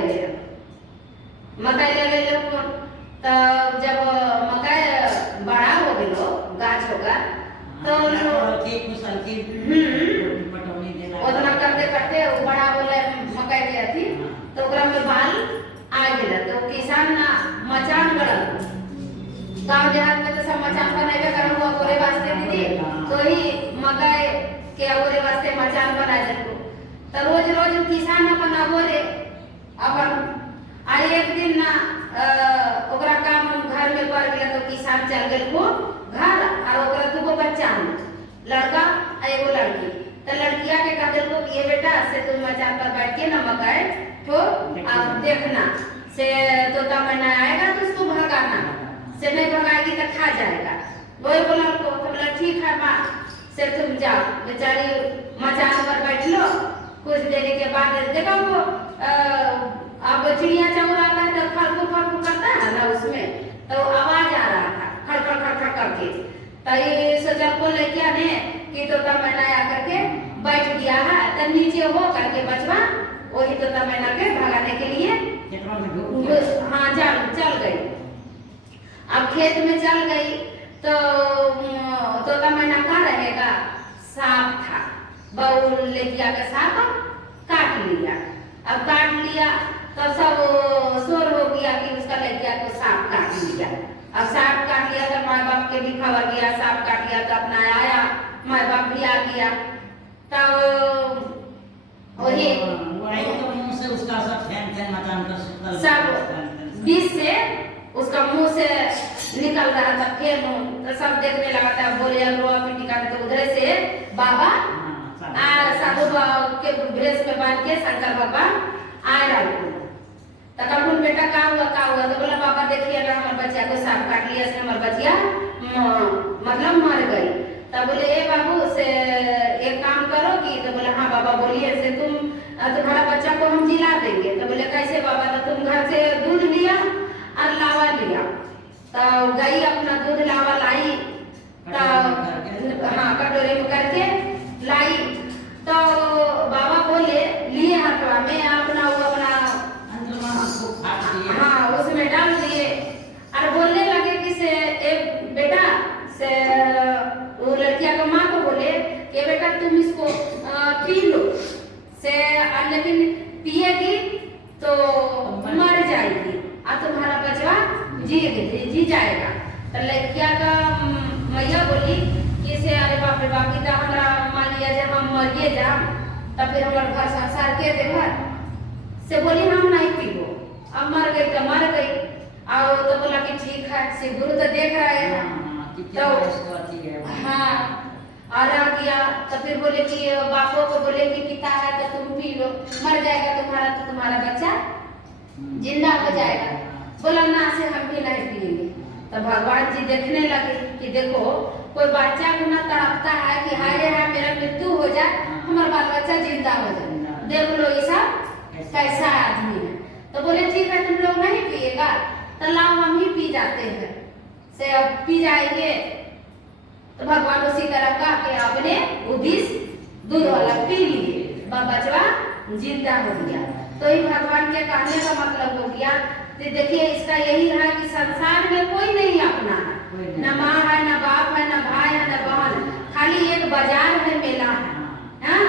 गए, मकई लगे लोग। तो जब मकई बड़ा हो गलो गाछ होगा तो उतना करते करते बड़ा बोले मकई के अथी तो ओकरा में बाल आ गया। तो किसान ना मचान गड़ल, गाँव देहात में तो सब मचान बनाए कर ओकरे वास्ते दीदी, तो ही मकई के ओकरे वास्ते मचान बना देते। तो रोज रोज किसान अपन अबोरे अपन आ एक दिन ना ओकरा काम घर में पड़ गया। तो किसान चल गए को घर और ओकरा दूगो बच्चा लड़का और एगो लड़की। तो लड़किया के कह दिल को ये बेटा से तुम मचान पर बैठ के ना मकई ठो अब देखना से तोता मैना आएगा तो उसको भगाना, से नहीं भगाएगी तो खा जाएगा। वही बोला तो बोला ठीक है माँ से तुम जाओ। बेचारी मचान पर बैठ लो, कुछ देर के बाद देखो वो अब चिड़िया चौराता है तो फड़फू फड़फू करता है ना, उसमें तो आवाज आ रहा था खड़खड़ खड़खड़ करके। तो ये सोचा को लेके ने कि तोता मैना आकर के बैठ गया है, तो नीचे हो करके बचवा वही तोता मैना के भगाने के लिए हाँ चल गई। अब खेत में चल गई तो तोता मैना कहाँ रहेगा, सांप था, बउल लेके आकर सांप काट लिया। अब काट लिया तो सब शोर हो गया कि उसका लड़किया को सांप काट लिया। अब सांप काट लिया तो माँ बाप के भी खबर गया, सांप काट लिया तो अपना आया, माँ बाप भी आ गया। तो वही सब बीच से उसका मुंह से निकल रहा था फिर तो सब देखने लगा था। बोले रोआ पिटी का तो उधर से बाबा साधु के भेष में बांध के शंकर भगवान आ रहा। तो कहूँ बेटा का हुआ तो बोला बाबा देखिए ना हमारे बच्चा को सांप काट लिया से हमारे बच्चिया मतलब मर गई। तब बोले ए बाबू से एक काम करोगी, तो बोला हाँ बाबा बोलिए से तुम्हारा बच्चा को हम जिला देंगे। तो बोले कैसे बाबा, तो तुम घर से दूध लिया और लावा लिया। तो गई अपना दूध लावा लाई, तो हाँ कटोरे में करके लाई। तो बाबा बोले लिए हाथवा में अपना हाँ उसमें डाल दिए और बोलने लगे कि से एक बेटा से वो लड़किया का माँ को बोले कि बेटा तुम इसको पी लो से, लेकिन पिएगी तो मर जाएगी और तुम्हारा बचवा जी जाएगा। तो लड़किया का मैया बोली कि से अरे बाप रे बाप, तो हमारा मान लिया जब हम मरिए जाओ तो फिर हमारे घर संसार के देखा से बोली हम नहीं पीबो, अब मर गई तो मर गई। और तो बोला कि ठीक है से गुरु तो देख रहे हैं। तो हाँ और आ गया। तो फिर बोले कि बापों को बोले कि पिता है तो तुम पी लो, मर जाएगा तुम्हारा तो तुम्हारा बच्चा जिंदा हो जाएगा। बोला ना से हम भी नहीं पिएंगे। तो भगवान जी देखने लगे कि देखो कोई बच्चा को ना तड़पता है कि हाय रे हाय मेरा मृत्यु हो जाए, हमारा बाल बच्चा जिंदा हो जाए, देख लो ये सब कैसा आदमी है। तो बोले ठीक है तुम लोग नहीं पिएगा तो लाओ हम ही पी जाते हैं से, अब पी जाएंगे। तो भगवान उसी तरह का कि आपने उदिस दूध वाला पी लिए, बचवा जिंदा हो गया। तो ये भगवान के कहने का मतलब हो गया। तो देखिए इसका यही है कि संसार में कोई नहीं अपना है, न माँ है न बाप है न भाई है न बहन, खाली एक बाजार है, मेला है। हाँ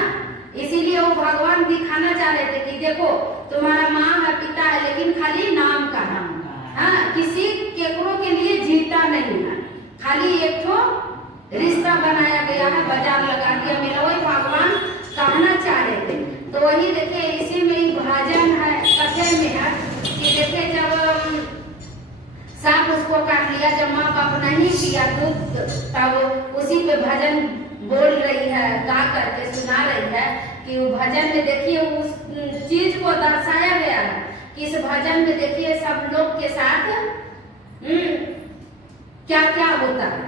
इसीलिए वो भगवान दिखाना चाह रहे थे कि देखो तुम्हारा माँ है पिता है लेकिन खाली नाम का है। हाँ किसी केकरो के लिए जीता नहीं है, खाली एक तो रिश्ता बनाया गया है, बाजार लगा दिया मेला, वही भगवान कहना चाह रहे थे। तो वही देखिए इसी में ही भजन है, कथे में है कि देखिए जब सांप उसको काट लिया, जब माँ बाप नहीं पिया दूध तब उसी पे भजन बोल रही है, गा करके सुना रही है कि वो भजन में देखिए उस चीज को दर्शाया गया है कि इस भजन में देखिए सब लोग के साथ क्या क्या होता है।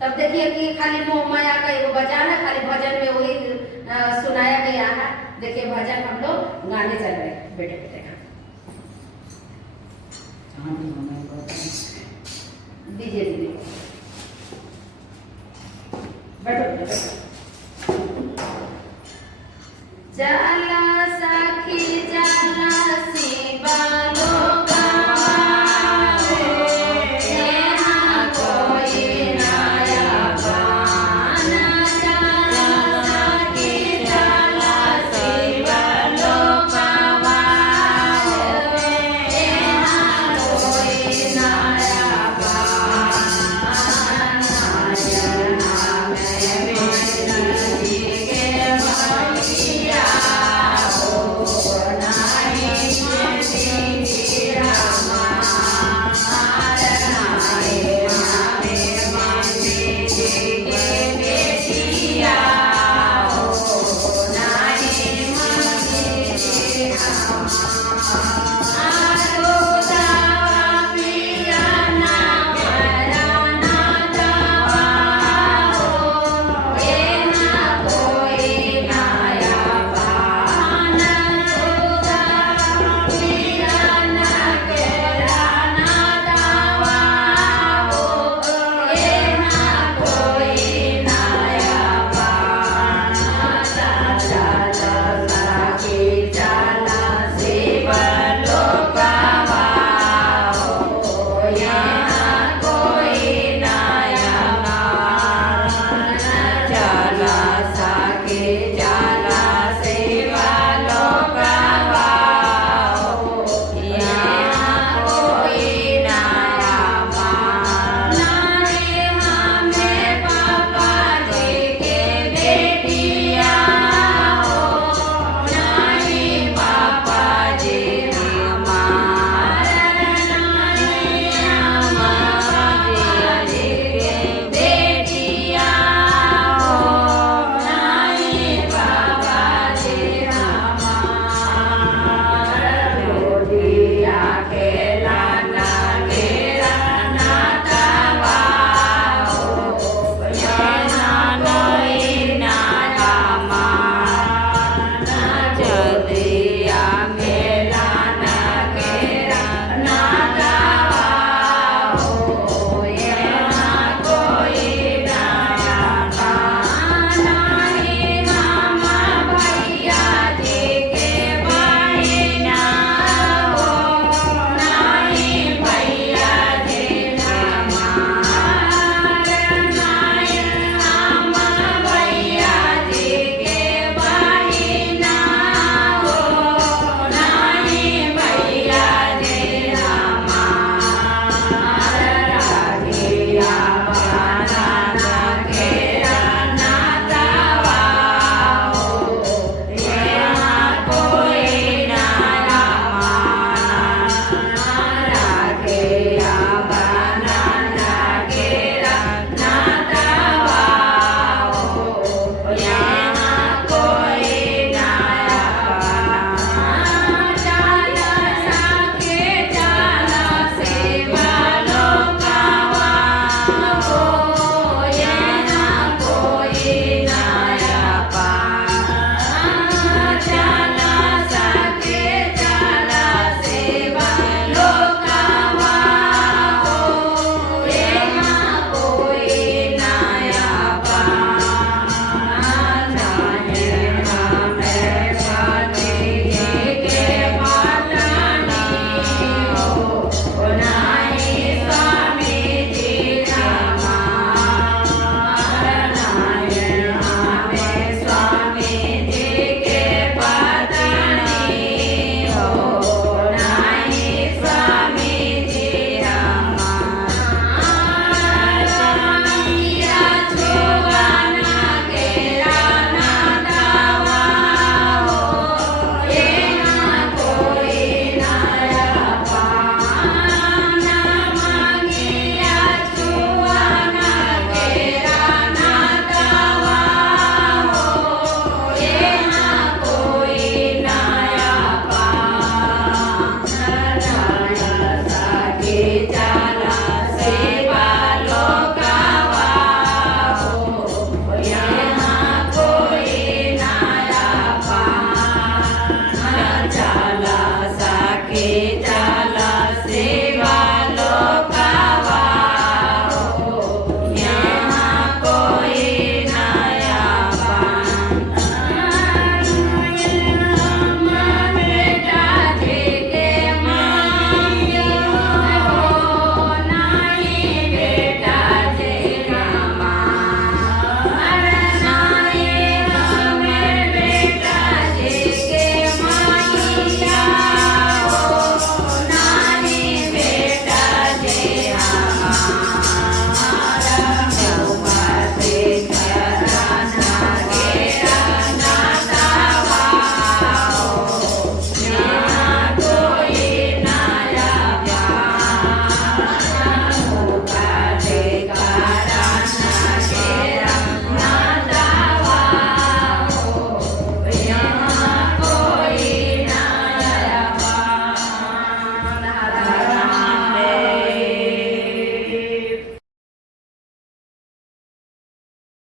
तब देखिए कि खाली मोह माया का एक बाजार है, खाली भजन में वही सुनाया गया है। देखिए भजन हम लोग गाने चल रहे हैं बेटे बेटे का दीजिए दीजिए बैठो बैठो। चला